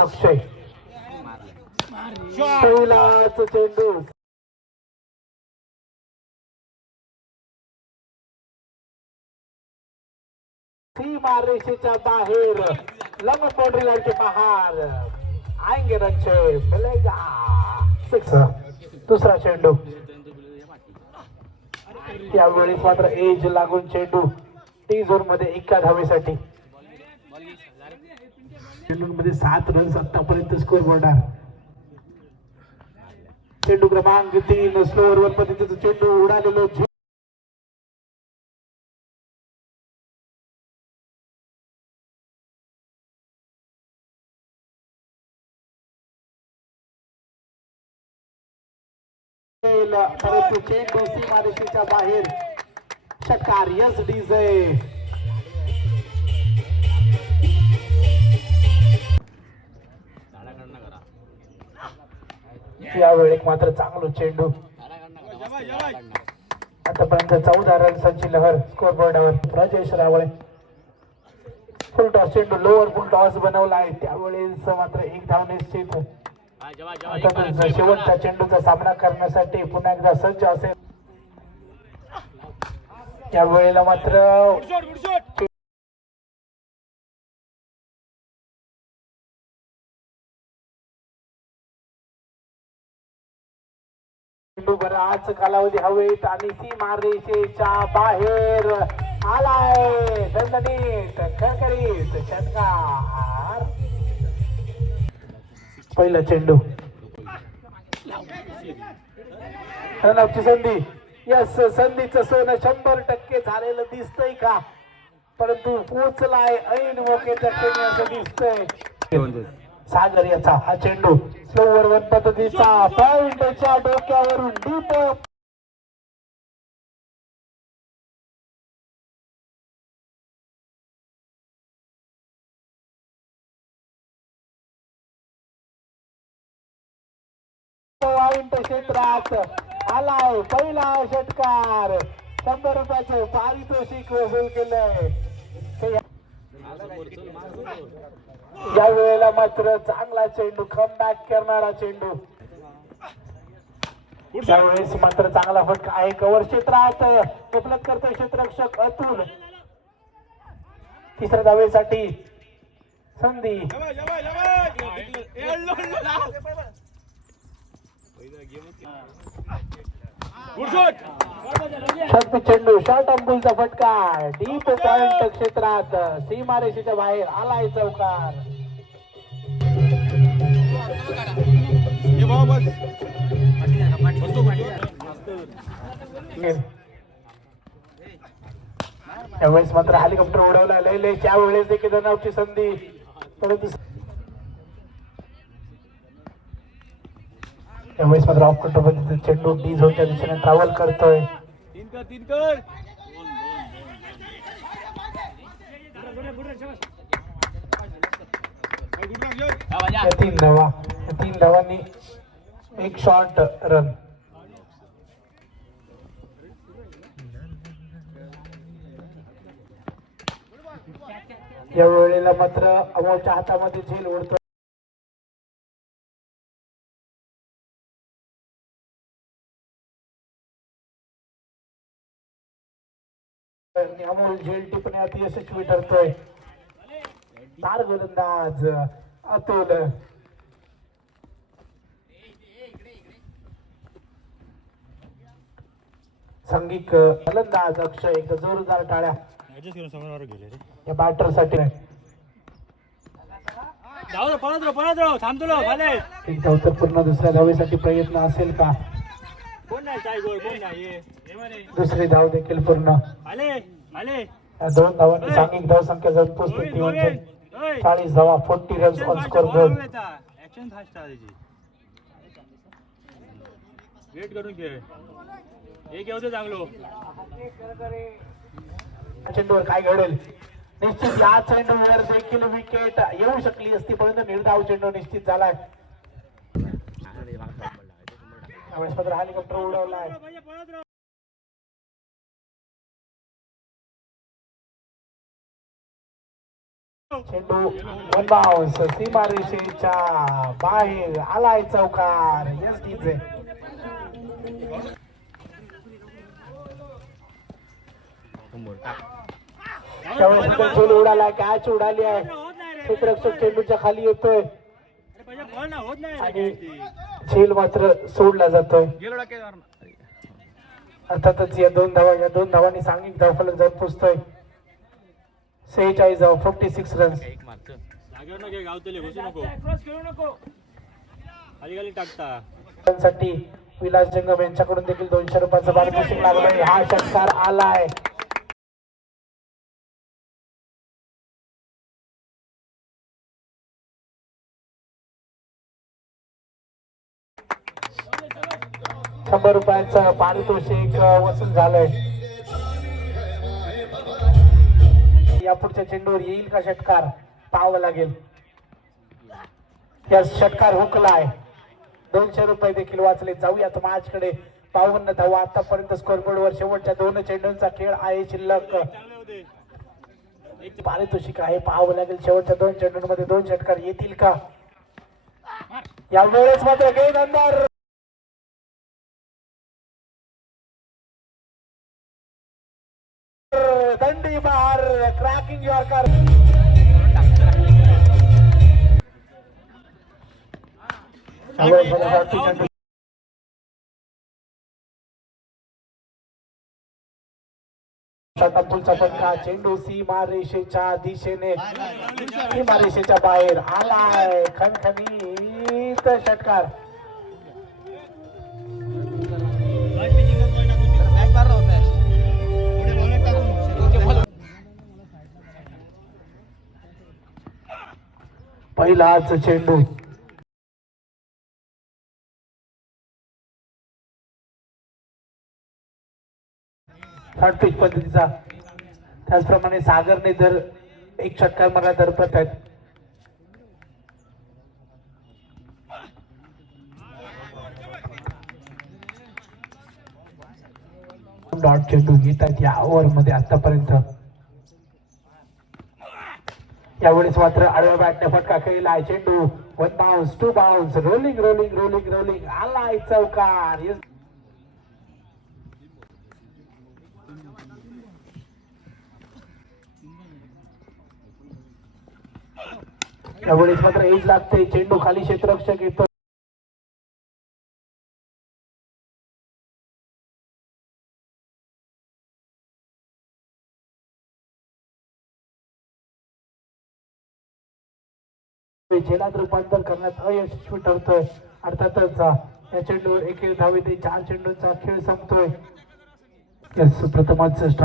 अक्षय. पहिलाच चेंडू सीमा रेषेच्या बाहेर लंब बाउंड्री लाईन के बाहेर आएंगे रच्चे मिलेगा सिक्स दुसरा चेंडू. त्यावेळेस मात्र एज लागून चेंडू. टी झोनमध्ये एका धावेसाठी मध्ये सात रन्स आतापर्यंत स्कोर बोर्डार चेंडू क्रमांक तीन स्लोअर वर पद्धतीचं चेंडू उडालेलो. परंतु चेंडू सीमारेषेच्या बाहेर. शकार यस डीजे यावेळी मात्र चांगलं चेंडू. आतापर्यंत चौदा रन्सांची लहर स्कोर बोर्डावर राजेश रावळे. फुल टॉस चेंडू लोअर फुल टॉस बनवला आहे. त्यावेळेस मात्र एक धाव निश्चित आता शेवटच्या चेंडूचा सामना करण्यासाठी पुन्हा एकदा सज्ज असेल. त्यावेळेला वेळेला मात्र चेंडू आज कालावधी हवेत आणि सीमा रेषेच्या बाहेर आलाय. दणदणीत खरखरीत षटकार. पहिला चेंडू. रनआउटची संधी. यस संधीचं सोनं शंभर टक्के झालेलं दिसतंय का? परंतु पोचलाय ऐन मोकेच्या क्षणी असं दिसतंय सागर याचा हा चेंडू स्लोवर वन पद्धतीचा पॉइंटच्या डोक्यावरून डीप पॉइंट क्षेत्रात आलाय पहिला षटकार. शंभर रुपयाचे पारितोषिक वसूल केलंय ते या वेळेला मात्र चांगला चेंडू कमबॅक करणारा चेंडू. त्यावेळेस मात्र चांगला फटका आहे. कव्हर क्षेत्रात उपलब्ध करतोय क्षेत्ररक्षक अतुल? तिसऱ्या धावेसाठी संधी. शक्ती चेंडू शॉर्ट अंबुलचा फटका. डीप पॉइंट क्षेत्रात सीमारेषेच्या बाहेर आलाय चौकार. त्यावेळेस मात्र हेलिकॉप्टर उडवला. लय लय त्यावेळेस देखील रनआउटची संधी. परंतु त्यावेळेस मात्र ऑफ कंट्रोल चेंडू डी झोनच्या दिशेने ट्रॅव्हल करतोय. तीन तीन धावा. तीन धावांनी एक शॉर्ट रन या वेळेला मात्र अमोलच्या हातामध्ये झेल उडतो अमोल झेल टिपण्यात यशस्वी ठरतोय. तार गोलंदाज अतुल. संगीत फलंदाज अक्षय एकदा जोरदार टाळ्या. या बॅटरसाठी थांबतो लो भले. एक धाव तर पूर्ण दुसऱ्या धावेसाठी प्रयत्न असेल का? कोण नाही नाही. दुसरी धाव देखील पूर्ण. आले आले. या दोन धावांनी सांघिक धाव संख्या जाऊन पोहोचते ती म्हणजे चाळीस धावा forty runs on score board action fast आहे त्याची वेट करून घे. एक येऊ दे चांगलो. चेंडूवर काय घडेल? निश्चित या चेंडूवर देखील विकेट येऊ शकली असती परंतु निर्धाव चेंडू निश्चित झालाय. त्यावेळेस मात्र हेलिकॉप्टर उडवलाय पळत राहू चेंडू वन बाउन्स सीमारेषेच्या बाहेर आलाय चौकार. यस डीजे त्यावेळेस चेंडू उडालाय कॅच उडाली आहे. क्षेत्ररक्षक चेंडूच्या खाली येतोय. आणि. झेल मात्र सोडला जातोय. अर्थातच या दोन धावा या दोन धावांनी सांघिक धावफलक जाऊन पोचतोय. सेहेचाळीस धाव फिफ्टी सिक्स रन्स जागेवर न घे गावतले घुसू नको. खेळू नको. खाली खाली टाकता. साठी विलास जंगम यांच्याकडून देखील दोनशे रुपयाचं पारितोषिक लागलंय. हा षटकार आलाय. शंभर रुपयांचं पारितोषिक वसूल झालंय. या पुढच्या चेंडूवर येईल का षटकार? पाहावं लागेल. या षटकार हुकलाय. दोनशे रुपये देखील वाचले. जाऊयात माझकडे बावन्न धावा. आतापर्यंत स्कोरबोर्ड वर शेवटच्या दोन चेंडूंचा खेळ आहे शिल्लक. पारितोषिक आहे. पाहावं लागेल. शेवटच्या दोन चेंडूंमध्ये दोन षटकार येतील का? या वेळेस मात्र गेंद अंदर दंडी बार क्रॅकिंग यॉर्कर चेंडू पुढचा फटका चेंडू सीमा रेषेच्या दिशेने? सीमा रेषेच्या बाहेर आलाय खणखणीत षटकार. पहिलाच चेंडू. पिच पद्धतीचा. त्याचप्रमाणे सागरने जर एक षटकार मला दरपत आहेत डॉट चेंडू घेतात या ओव्हरमध्ये आतापर्यंत. त्यावेळेस मात्र आडव्या बॅटने फटका खेळला. चेंडू one bounce two bounce rolling rolling rolling rolling आलाय चौकार. त्यावेळेस मात्र एज लागते. चेंडू खाली क्षेत्ररक्षक येतो. झेलात रूपांतर करण्यात अयशस्वी ठरतोय. अर्थातच या चेंडूवर एक धावे ते चार चेंडूंचा खेळ संपतोय. प्रथमच स्ट्राईक